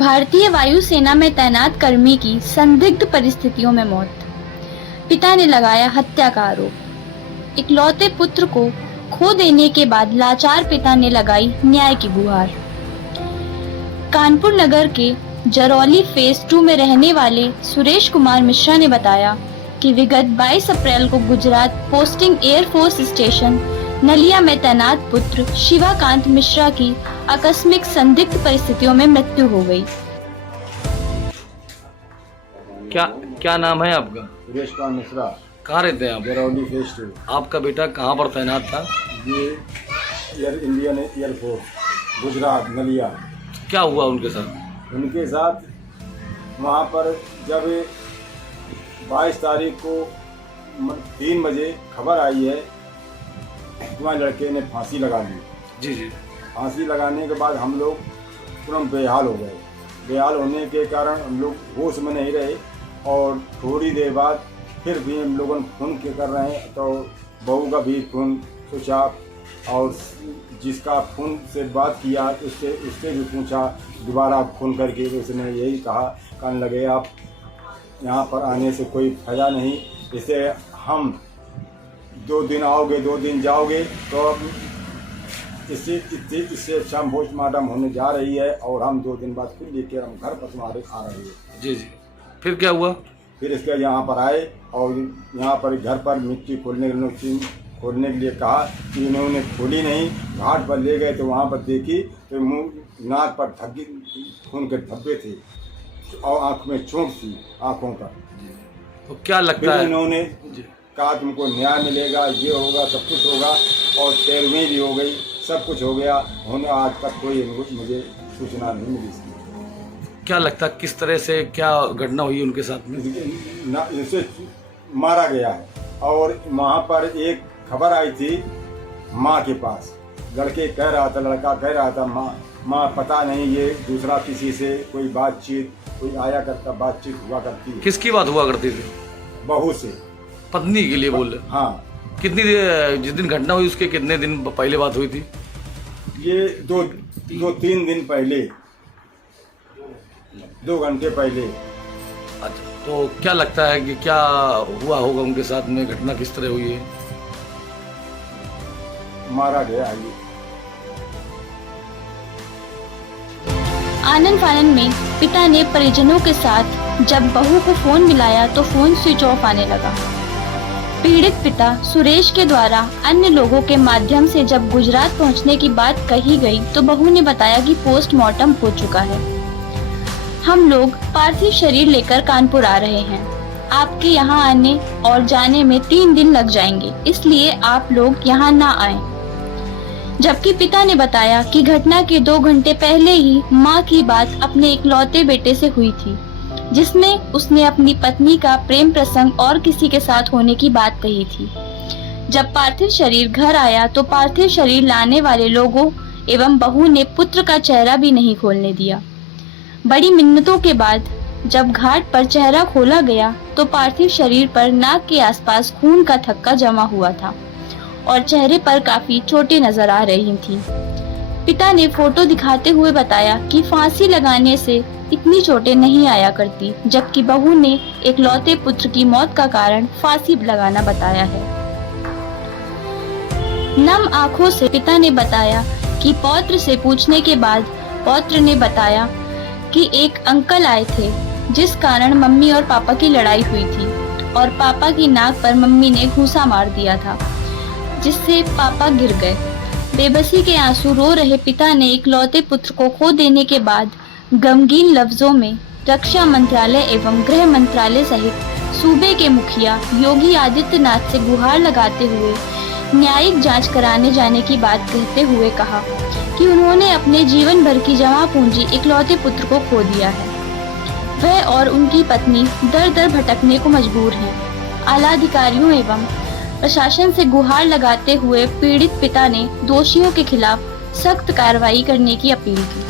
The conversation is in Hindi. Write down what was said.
भारतीय वायुसेना में तैनात कर्मी की संदिग्ध परिस्थितियों में मौत। पिता ने लगाया हत्या का आरोप। इकलौते पुत्र को खो देने के बाद लाचार पिता ने लगाई न्याय की गुहार। कानपुर नगर के जरौली फेज 2 में रहने वाले सुरेश कुमार मिश्रा ने बताया कि विगत 22 अप्रैल को गुजरात पोस्टिंग एयरफोर्स स्टेशन नलिया में तैनात पुत्र शिवाकांत मिश्रा की आकस्मिक संदिग्ध परिस्थितियों में मृत्यु हो गई। क्या नाम है आपका? सुरेश कुमार मिश्रा। कहाँ रहते हैं आप? जरौली फेज 2। आपका बेटा कहाँ पर तैनात था? ये इंडियन एयरफोर्स गुजरात नलिया। क्या हुआ उनके साथ? उनके साथ वहाँ पर जब 22 तारीख को 3 बजे खबर आई है तुम्हारे लड़के ने फांसी लगा ली। जी जी। फांसी लगाने के बाद हम लोग तुरंत बेहाल हो गए। बेहाल होने के कारण हम लोग होश में नहीं रहे और थोड़ी देर बाद फिर भी हम लोगों ने फ़ोन कर रहे हैं तो बहू का भी फ़ोन स्विच ऑफ और जिसका फ़ोन से बात किया उससे भी पूछा दोबारा फ़ोन करके तो उसने यही कहा कहने लगे आप यहाँ पर आने से कोई फायदा नहीं, इसे हम 2 दिन आओगे 2 दिन जाओगे तो इससे अच्छा पोस्टमार्टम होने जा रही है और हम 2 दिन बाद फिर लेकर हम घर पर तुम्हारे आ रहे हैं। जी जी। फिर क्या हुआ? फिर इसके यहाँ पर आए और यहाँ पर घर पर मिट्टी खोलने के लिए कहा कि इन्होंने खोली नहीं। घाट पर ले गए तो वहाँ पर देखी तो मुँह नाक पर खून के धब्बे थे और आँख में चोट थी आँखों पर। तो क्या लगता है? इन्होंने कहा तुमको न्याय मिलेगा, ये होगा, सब कुछ होगा और 13वीं भी हो गई, सब कुछ हो गया। होने आज तक कोई मुझे सूचना नहीं मिली इसकी। क्या लगता है किस तरह से क्या घटना हुई उनके साथ में? इसे मारा गया है और वहाँ पर एक खबर आई थी माँ के पास। लड़का कह रहा था माँ पता नहीं ये दूसरा किसी से कोई बातचीत कोई आया करता बातचीत हुआ करती है। किसकी बात हुआ करती थी? बहू से। पत्नी के लिए बोल रहे? हाँ। कितनी जिस दिन घटना हुई उसके कितने दिन पहले बात हुई थी? ये 2-3 दिन पहले, 2 घंटे पहले। अच्छा, तो क्या लगता है कि क्या हुआ होगा उनके साथ में? घटना किस तरह हुई है? मारा गया है। आनन फानन में पिता ने परिजनों के साथ जब बहू को फोन मिलाया तो फोन स्विच ऑफ आने लगा। पीड़ित पिता सुरेश के द्वारा अन्य लोगों के माध्यम से जब गुजरात पहुंचने की बात कही गई तो बहू ने बताया कि पोस्टमार्टम हो चुका है। हम लोग पार्थिव शरीर लेकर कानपुर आ रहे हैं। आपके यहाँ आने और जाने में 3 दिन लग जाएंगे, इसलिए आप लोग यहाँ ना आएं। जबकि पिता ने बताया कि घटना के 2 घंटे पहले ही मां की बात अपने इकलौते बेटे से हुई थी, जिसमें उसने अपनी पत्नी का प्रेम प्रसंग और किसी के साथ होने की बात कही थी। जब पार्थिव शरीर घर आया तो पार्थिव शरीर लाने वाले लोगों एवं बहू ने पुत्र का चेहरा भी नहीं खोलने दिया। बड़ी मिन्नतों के बाद जब घाट पर चेहरा खोला गया तो पार्थिव शरीर पर नाक के आसपास खून का थक्का जमा हुआ था और चेहरे पर काफी चोटें नजर आ रही थीं। पिता ने फोटो दिखाते हुए बताया कि फांसी लगाने से इतनी चोटें नहीं आया करती, जबकि बहू ने इकलौते पुत्र की मौत का कारण फांसी लगाना बताया है। नम आंखों से पिता ने बताया कि पौत्र से पूछने के बाद पौत्र ने बताया कि एक अंकल आए थे जिस कारण मम्मी और पापा की लड़ाई हुई थी और पापा की नाक पर मम्मी ने घूंसा मार दिया था, जिससे पापा गिर गए। बेबसी के आंसू रो रहे पिता ने इकलौते पुत्र को खो देने के बाद गमगीन लफ्जों में रक्षा मंत्रालय एवं गृह मंत्रालय सहित सूबे के मुखिया योगी आदित्यनाथ से गुहार लगाते हुए न्यायिक जांच कराने जाने की बात कहते हुए कहा कि उन्होंने अपने जीवन भर की जमा पूंजी इकलौते पुत्र को खो दिया है। वह और उनकी पत्नी दर दर भटकने को मजबूर हैं। आला अधिकारियों एवं प्रशासन से गुहार लगाते हुए पीड़ित पिता ने दोषियों के खिलाफ सख्त कार्रवाई करने की अपील की।